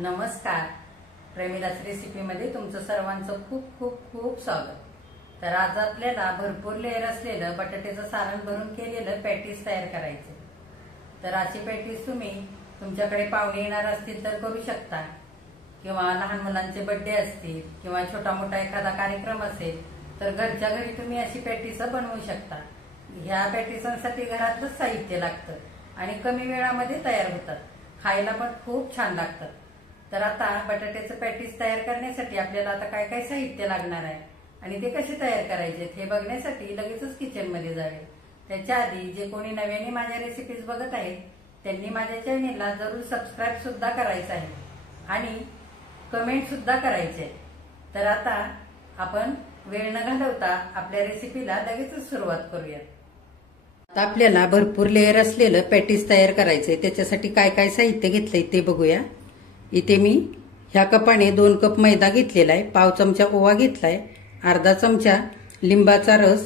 नमस्कार. प्रेमिलास रेसिपीमध्ये तुमचं सर्वांचं खूप खूप खूप स्वागत. तर आज आपल्याला भरपूर लेअर असलेलं बटाट्याचं सारण भरून केलेलं पॅटीस तयार करायचे. तर अशी पॅटीस तुम्ही तुमच्याकडे पाहुणे येणार असतील तर करू शकता, किंवा लहान मुलांचे बर्थडे असतील किंवा छोटा मोठा एखादा कार्यक्रम असेल तर घरच्या घरी तुम्ही अशी पॅटीस बनवू शकता. ह्या पॅटीसांसाठी घरातलंच साहित्य लागतं आणि कमी वेळामध्ये तयार होतात. खायला पण खूप छान लागतात. तर आता बटाट्याचं पॅटीस तयार करण्यासाठी आपल्याला आता काय काय साहित्य लागणार आहे आणि ते कसे तयार करायचे हे बघण्यासाठी लगेचच किचनमध्ये जावे. त्याच्या आधी जे कोणी नव्याने माझ्या रेसिपीज बघत आहेत त्यांनी माझ्या चॅनेलला जरूर सबस्क्राईब सुद्धा करायचं आहे आणि कमेंट सुद्धा करायचे. तर आता आपण वेळ न घालवता आपल्या रेसिपीला लगेचच सुरुवात करूया. आता आपल्याला भरपूर लेअर असलेलं पॅटीस तयार करायचंय. त्याच्यासाठी काय काय साहित्य घेतलंय ते बघूया. इथे मी ह्या कपाने 2 कप मैदा घेतलेला आहे, पाव चमचा ओवा घेतलाय, अर्धा चमचा लिंबाचा रस,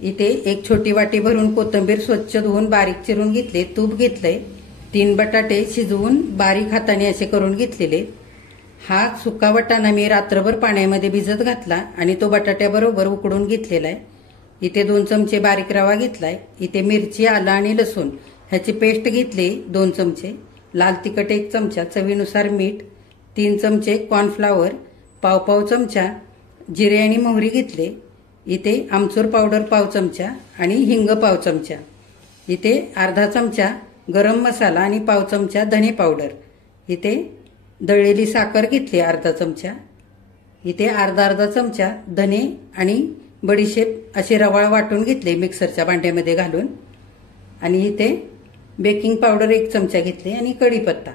इथे 1 छोटी वाटी भरून कोथिंबीर स्वच्छ धुवून बारीक चिरून घेतले, तूप घेतलंय, 3 बटाटे शिजवून बारीक हाताने असे करून घेतलेले. हा सुका वाटाणा मी रात्रभर पाण्यामध्ये भिजत घातला आणि तो बटाट्याबरोबर उकडून घेतलेला आहे. इथे 2 चमचे बारीक रवा घेतलाय. इथे मिरची, आलं आणि लसूण ह्याची पेस्ट घेतली 2 चमचे, लाल तिखट 1 चमचा, चवीनुसार मीठ, 3 चमचे कॉर्नफ्लॉवर, पाव चमचा जिरे आणि मोहरी घेतले. इथे आमचूर पावडर पाव चमचा आणि हिंग पाव चमचा. इथे अर्धा चमचा गरम मसाला आणि पाव चमचा धने पावडर. इथे दळलेली साखर घेतली अर्धा चमचा. इथे अर्धा चमचा धने आणि बडीशेप असे रवाळ वाटून घेतले मिक्सरच्या भांड्यामध्ये घालून. आणि इथे बेकिंग पावडर 1 चमचा घेतले आणि कढीपत्ता.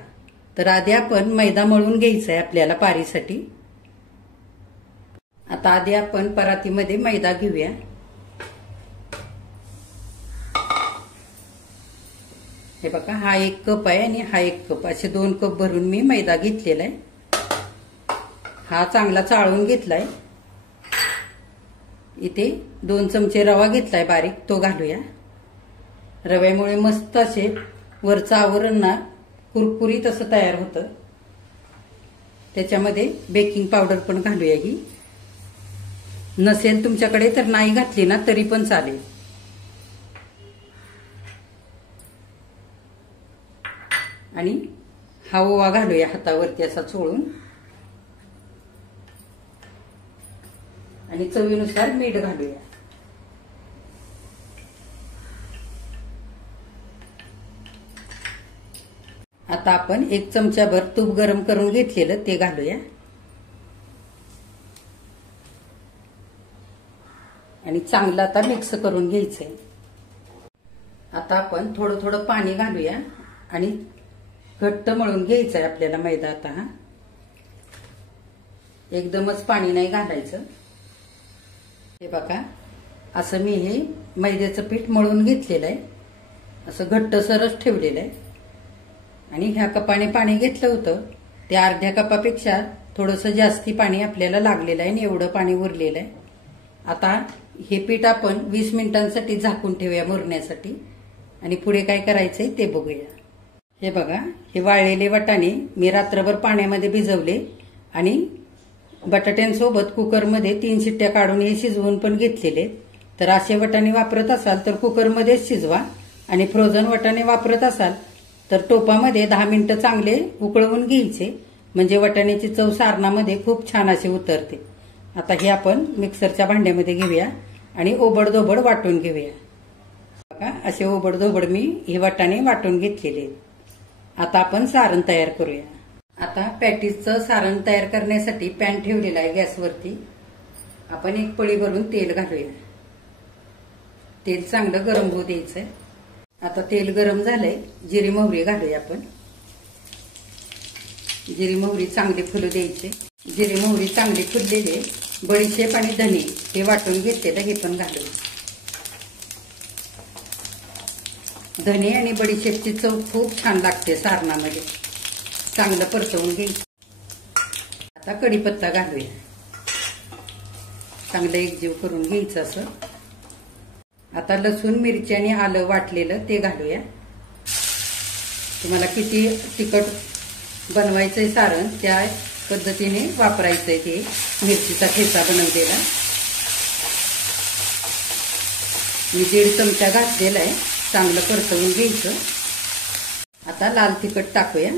तर आधी आपण मैदा मळून घ्यायचा आहे आपल्याला पारीसाठी. आता आधी आपण परातीमध्ये मैदा घेऊया. हे बघा, हा 1 कप आहे आणि हा 1 कप, असे 2 कप भरून मी मैदा घेतलेला आहे. हा चांगला चाळून घेतलाय. इथे 2 चमचे रवा घेतलाय बारीक, तो घालूया. रव्यामुळे मस्त असे वरचं आवरण ना कुरकुरीत असं तयार होतं. त्याच्यामध्ये बेकिंग पावडर पण घालूया. ही नसेल तुमच्याकडे तर नाही घातली ना तरी पण चालेल. आणि हा ओवा घालूया हातावरती असा चोळून. आणि चवीनुसार मीठ घालूया. आता आपण 1 चमचाभर तूप गरम करून घेतलेलं ते घालूया. आणि चांगलं आता मिक्स करून घ्यायचंय. आता आपण थोडं थोडं पाणी घालूया आणि घट्ट मळून घ्यायचंय आपल्याला मैदा. आता हा एकदमच पाणी नाही घालायचं. हे बघा, असं मी हे मैद्याचं पीठ मळून घेतलेलं आहे. असं घट्टसरच ठेवलेलं आहे. आणि ह्या कपाने पाणी घेतलं होतं त्या अर्ध्या कपापेक्षा थोडंसं जास्ती पाणी आपल्याला लागलेलं आहे आणि एवढं पाणी उरलेलं आहे. आता हे पीठ आपण 20 मिनिटांसाठी झाकून ठेवूया मुरण्यासाठी. आणि पुढे काय करायचंय ते बघूया. हे बघा, हे वाळलेले वाटाणे मी रात्रभर पाण्यामध्ये भिजवले आणि बटाट्यांसोबत कुकरमध्ये 3 शिट्ट्या काढून हे शिजवून पण घेतलेले. तर असे वाटाणे वापरत असाल तर कुकरमध्येच शिजवा आणि फ्रोझन वाटाणे वापरत असाल तर टोपामध्ये 10 मिनिटं चांगले उकळवून घ्यायचे, म्हणजे वाटाण्याची चव सारणामध्ये खूप छान अशी उतरते. आता हे आपण मिक्सरच्या भांड्यामध्ये घेऊया आणि ओबडधोबड वाटून घेऊया. बघा, असे ओबडधोबड मी हे वाटाणे वाटून घेतलेले. आता आपण सारण तयार करूया. आता पॅटीसचं सारण तयार करण्यासाठी पॅन ठेवलेला आहे गॅसवरती. आपण 1 पळी भरून तेल घालूया. तेल चांगलं गरम होऊ द्यायचंय. आता तेल गरम झालंय, जिरी मोहरी घालूया आपण. जिरी मोहरी चांगली फुलू द्यायचे. जिरी मोहरी चांगली फुललेले बडीशेप आणि धने हे वाटून घेतलेलं हे पण घालूया. धने आणि बडीशेपची चव खूप छान लागते सारणामध्ये. चांगलं परतवून घ्यायचं. आता कढीपत्ता घालूया. चांगलं एकजीव करून घ्यायचं असं. आता लसूण, मिरची आणि आलं वाटलेलं ते घालूया. तुम्हाला किती तिखट बनवायचंय सारण त्या पद्धतीने वापरायचंय ते मिरचीचा ठेचा बनवलेला. मी 1.5 चमचा घातलेला आहे. चांगलं परतवून घ्यायचं. आता लाल तिखट टाकूया.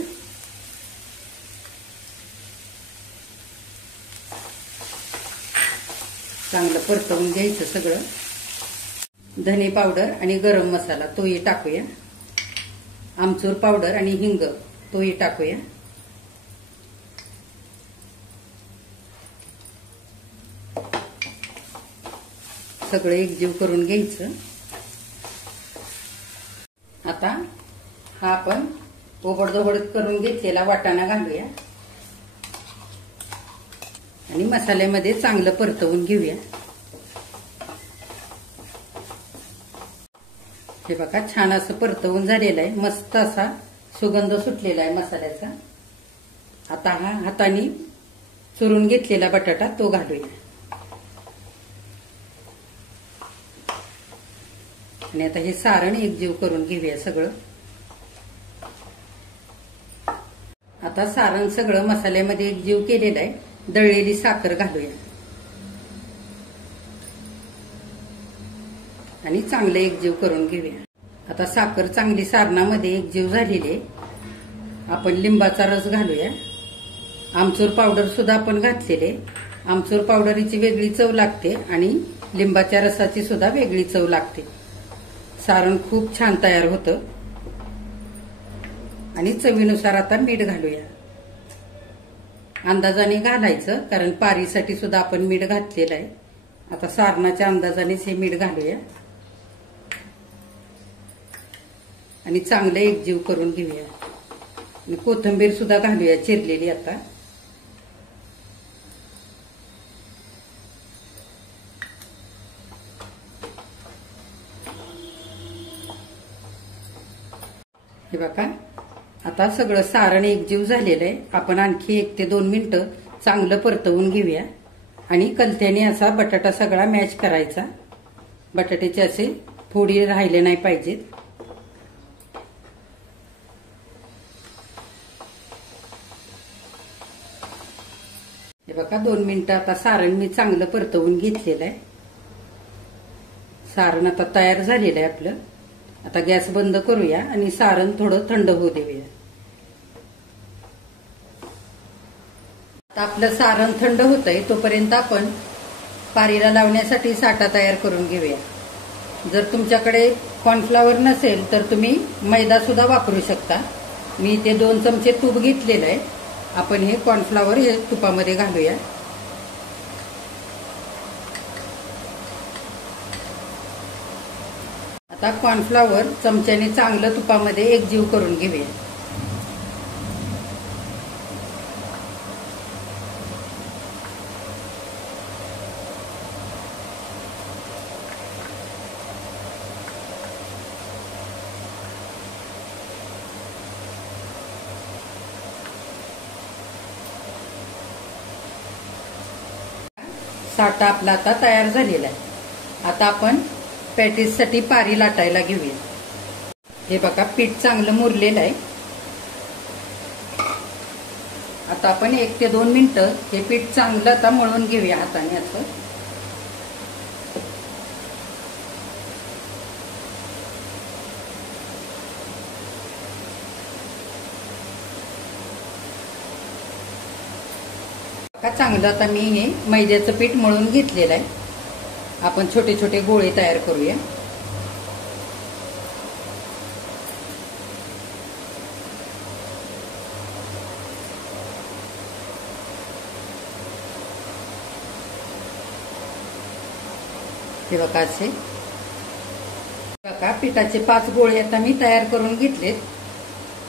चांगलं परतवून घ्यायचं सगळं. धने पावडर आणि गरम मसाला तोही टाकूया. आमचूर पावडर आणि हिंग तोही टाकूया. सगळं एकजीव करून घ्यायचं. आता हा आपण ओबडधोबड करून घेतलेला वाटाणा घालूया आणि मसाल्यामध्ये चांगलं परतवून घेऊया. हे बघा छान असं परतवून झालेलं आहे. मस्त असा सुगंध सुटलेला आहे मसाल्याचा. आता हा हाताने चुरून घेतलेला बटाटा तो घालूया आणि आता हे सारण एकजीव करून घेऊया सगळं. आता सारण सगळं मसाल्यामध्ये एकजीव केलेलं आहे. दळलेली साखर घालूया आणि चांगलं एकजीव करून घेऊया. आता साखर चांगली सारणामध्ये एकजीव झालेली आहे. आपण लिंबाचा रस घालूया. आमचूर पावडर सुद्धा आपण घातलेले. आमचूर पावडरीची वेगळी चव लागते आणि लिंबाच्या रसाची सुद्धा वेगळी चव लागते. सारण खूप छान तयार होतं. आणि चवीनुसार आता मीठ घालूया. अंदाजाने घालायचं कारण पारीसाठी सुद्धा आपण मीठ घातलेलं आहे. आता सारणाच्या अंदाजानेच हे मीठ घालूया आणि चांगलं एकजीव करून घेऊया. आणि कोथिंबीर सुद्धा घालूया चिरलेली. आता हे बघा आता सगळं सारण एकजीव झालेलं आहे. आपण आणखी 1 ते 2 मिनिटं चांगलं परतवून घेऊया आणि कलत्याने असा बटाटा सगळा मॅच करायचा. बटाट्याचे असे फोडी राहिले नाही पाहिजेत. हे बघा 2 मिनिटं आता सारण मी चांगलं परतवून घेतलेलं आहे. सारण आता तयार झालेलं आहे आपलं. आता गॅस बंद करूया आणि सारण थोडं थंड होऊ देऊया. आता आपलं सारण थंड होतंय तोपर्यंत आपण पारीला लावण्यासाठी साठा तयार करून घेऊया. जर तुमच्याकडे कॉर्नफ्लॉवर नसेल तर तुम्ही मैदा सुद्धा वापरू शकता. मी इथे 2 चमचे तूप घेतलेलं आहे. आपण हे कॉर्नफ्लॉवर हे तुपामध्ये घालूया. आता कॉर्नफ्लॉवर चमच्याने चांगलं तुपामध्ये एकजीव करून घेऊया. साठा आपला आता तयार झालेला आहे. आता आपण पॅटीससाठी पारी लाटायला घेऊया. हे बघा पीठ चांगलं मुरलेलं आहे. आता आपण 1 ते 2 मिनिटं हे पीठ चांगलं आता मळून घेऊया हाताने असं. चांगलं आता मी हे मैद्याचं पीठ मळून घेतलेलं आहे. आपण छोटे छोटे गोळे तयार करूया. हे बघा असे बघा पिठाचे 5 गोळे आता मी तयार करून घेतलेत.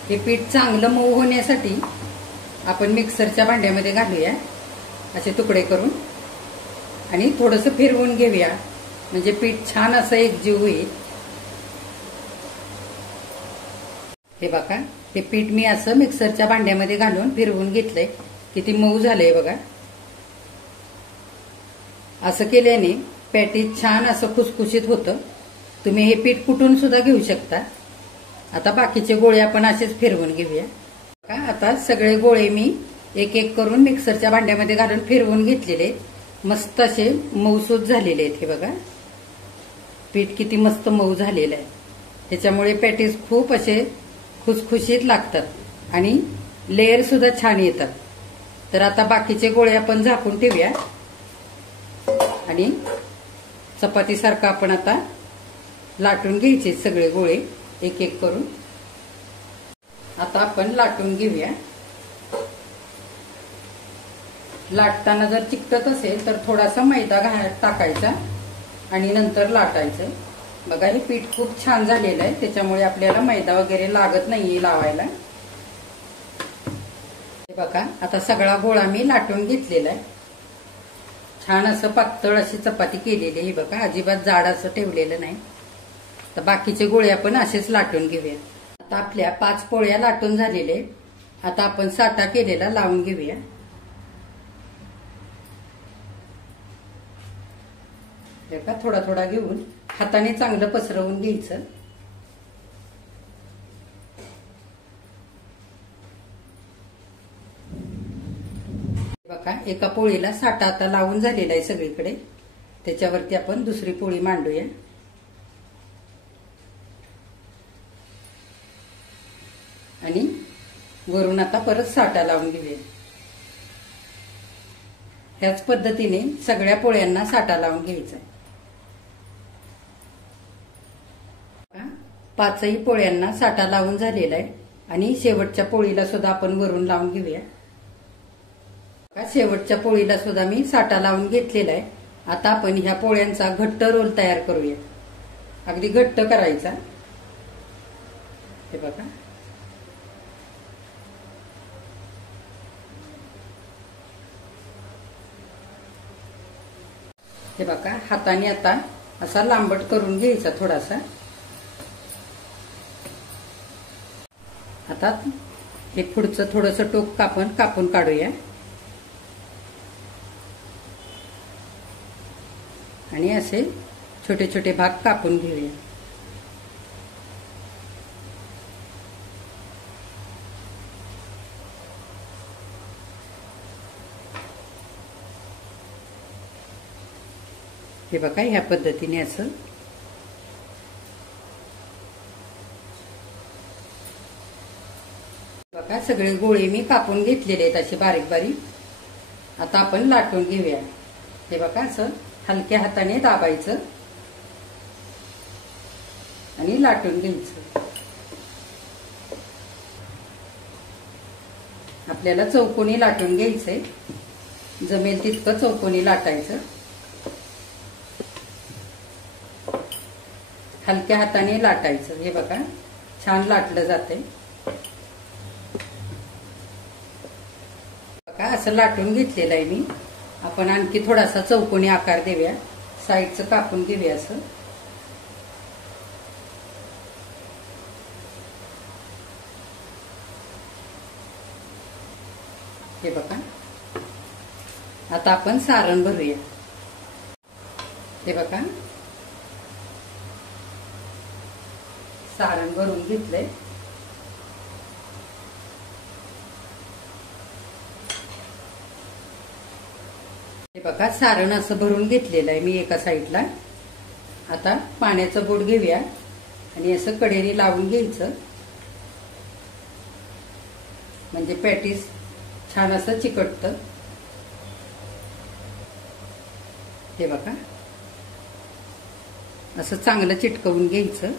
हे पीठ चांगलं मऊ होण्यासाठी आपण मिक्सरच्या भांड्यामध्ये घालूया असे तुकडे करून आणि थोडंसं फिरवून घेऊया म्हणजे पीठ छान असं एकजीव होईल. हे बघा हे पीठ मी असं मिक्सरच्या भांड्यामध्ये घालून फिरवून घेतलंय. किती मऊ झालंय बघा. असं केल्याने पॅटीस छान असं खुसखुशीत होतं. तुम्ही हे पीठ कुटून सुद्धा घेऊ शकता. आता बाकीचे गोळे आपण असेच फिरवून घेऊया. आता सगळे गोळे मी एक एक करून मिक्सरच्या भांड्यामध्ये घालून फिरवून घेतलेले, मस्त असे मऊसूत झालेले आहेत. हे बघा पीठ किती मस्त मऊ झालेलं आहे. त्याच्यामुळे पॅटीस खूप असे खुसखुशीत लागतात आणि लेयर सुद्धा छान येतात. तर आता बाकीचे गोळे आपण झाकून ठेवूया आणि चपातीसारखं आपण आता लाटून घ्यायचे सगळे गोळे एक एक करून. आता आपण लाटून घेऊया. लाटताना जर चिकटत असेल तर थोडासा मैदा टाकायचा आणि नंतर लाटायचं. बघा हे पीठ खूप छान झालेलं आहे, त्याच्यामुळे आपल्याला मैदा वगैरे लागत नाहीये लावायला. बघा आता सगळा गोळा मी लाटून घेतलेला आहे. छान असं पातळ अशी चपाती केलेली आहे. बघा अजिबात जाड असं ठेवलेलं नाही. तर बाकीचे गोळे आपण असेच लाटून घेऊया. आता आपल्या 5 पोळ्या लाटून झालेले. आता आपण साठा केलेला लावून घेऊया. बघा थोडा थोडा घेऊन हाताने चांगलं पसरवून घ्यायचं. बघा एका पोळीला साठा आता लावून झालेला आहे सगळीकडे. त्याच्यावरती आपण दुसरी पोळी मांडूया. आणि वरून आता परत साठा लावून घेऊया. ह्याच पद्धतीने सगळ्या पोळ्यांना साठा लावून घ्यायचा. 5ही पोळ्यांना साठा लावून झालेला आहे आणि शेवटच्या पोळीला सुद्धा आपण वरून लावून घेऊया. शेवटच्या पोळीला सुद्धा मी साठा लावून घेतलेला आहे. आता आपण ह्या पोळ्यांचा घट्ट रोल तयार करूया. अगदी घट्ट करायचा. हे बघा हे बघा हाताने आता असा लांबट करून घ्यायचा थोडासा. आता हे पुढचं थोडंसं टोक आपण कापून काढूया आणि असे छोटे छोटे भाग कापून घेऊया. हे बघा ह्या पद्धतीने असं. बघा सगळे गोळे मी कापून घेतलेले आहेत असे बारीक बारीक. आता आपण लाटून घेऊया. हे बघा असं हलक्या हाताने दाबायचं आणि लाटून घ्यायचं. आपल्याला चौकोनी लाटून घ्यायचंय. जमेल तितकं चौकोनी लाटायचं. हलक्या हाताने लाटायचं. हे बघा छान लाटलं जाते. बघा असं लाटून घेतलेलं आहे मी. आपण आणखी थोडासा चौकोनी आकार देऊया. साईडचं कापून घेऊया असं. हे बघा आता आपण सारण भरूया. हे बघा सारण भरून घेतलंय. हे बघा सारण असं भरून घेतलेलं आहे मी एका साईडला. आता पाण्याचं बोट घेऊया आणि असं कडेने लावून घ्यायचं. म्हणजे पॅटीस छान असं चिकटतं. हे बघा असं चांगलं चिटकवून घ्यायचं.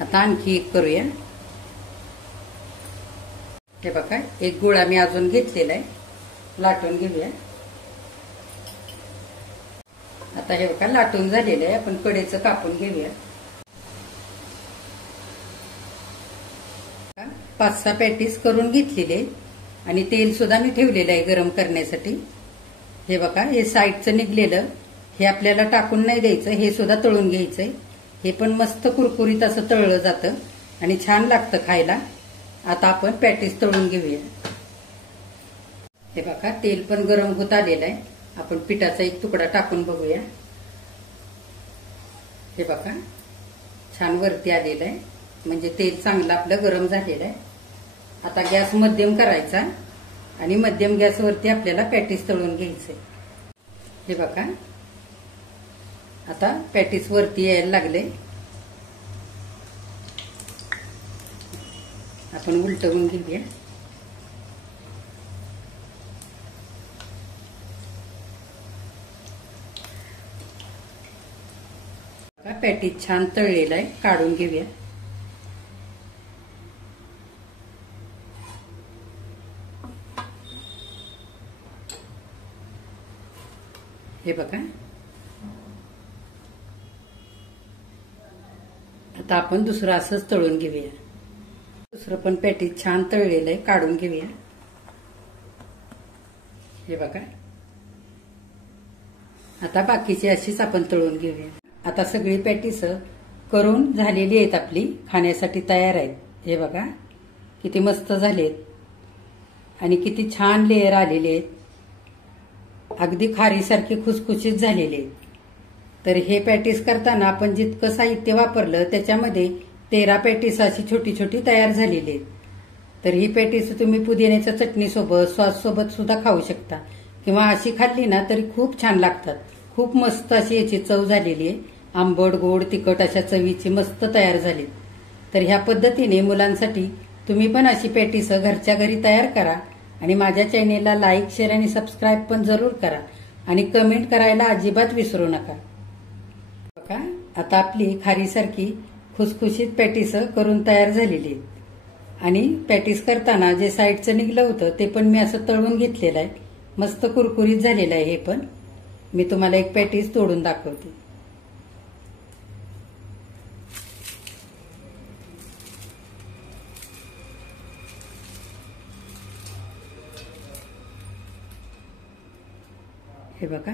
आता आणखी एक करूया. हे बघा एक गोळा मी अजून घेतलेला आहे. लाटून घेऊया. आता हे बघा लाटून झालेलं आहे. आपण कडेचं कापून घेऊया. 5-6 पॅटीस करून घेतलेले आणि तेल सुद्धा मी ठेवलेलं आहे गरम करण्यासाठी. हे बघा हे साईडचं निघलेलं हे आपल्याला टाकून नाही द्यायचं. हे सुद्धा तळून घ्यायचंय. हे पण मस्त कुरकुरीत असं तळलं जातं आणि छान लागतं खायला. आता आपण पॅटीस तळून घेऊया. हे बघा तेल पण गरम होत आलेलं आहे. आपण पिठाचा एक तुकडा टाकून बघूया. हे बघा छान वरती आलेलं आहे, म्हणजे तेल चांगलं आपलं गरम झालेलं आहे. आता गॅस मध्यम करायचा आणि मध्यम गॅसवरती आपल्याला पॅटीस तळून घ्यायचे. हे बघा आता पॅटीस वरती यायला लागले. आपण उलटवून घेऊया. पॅटीस छान तळलेला आहे, काढून घेऊया. हे बघा आता आपण दुसरं असंच तळून घेऊया. दुसरं पण पॅटीस छान तळलेलं आहे, काढून घेऊया. हे बघा आता बाकीची अशीच आपण तळून घेऊया. आता सगळी पॅटीस करून झालेली आहेत, आपली खाण्यासाठी तयार आहेत. हे बघा किती मस्त झालेत आणि किती छान लेयर आलेले आहेत, अगदी खारीसारखे खुसखुशीत झालेले आहेत. तर हे पॅटीस करताना आपण जितकं साहित्य वापरलं त्याच्यामध्ये 13 पॅटीस अशी छोटी छोटी तयार झालेली आहेत. तर ही पॅटीस तुम्ही पुदिन्याच्या चटणीसोबत सॉस सोबत सुद्धा खाऊ शकता किंवा अशी खाल्ली ना तरी खूप छान लागतात. खूप मस्त अशी याची चव झालेली आहे. आंबट गोड तिखट अशा चवीची मस्त तयार झाली. तर ह्या पद्धतीने मुलांसाठी तुम्ही पण अशी पॅटीस घरच्या घरी तयार करा आणि माझ्या चॅनेलला लाईक शेअर आणि सबस्क्राईब पण जरूर करा आणि कमेंट करायला अजिबात विसरू नका. बघा आता आपली खारीसारखी खुसखुशीत पॅटीस करून तयार झालेली आहे. आणि पॅटीस करताना जे साईडचं निघलं होतं ते पण मी असं तळून घेतलेलं आहे. मस्त कुरकुरीत झालेलं आहे. हे पण मी तुम्हाला एक पॅटीस तोडून दाखवते. हे बघा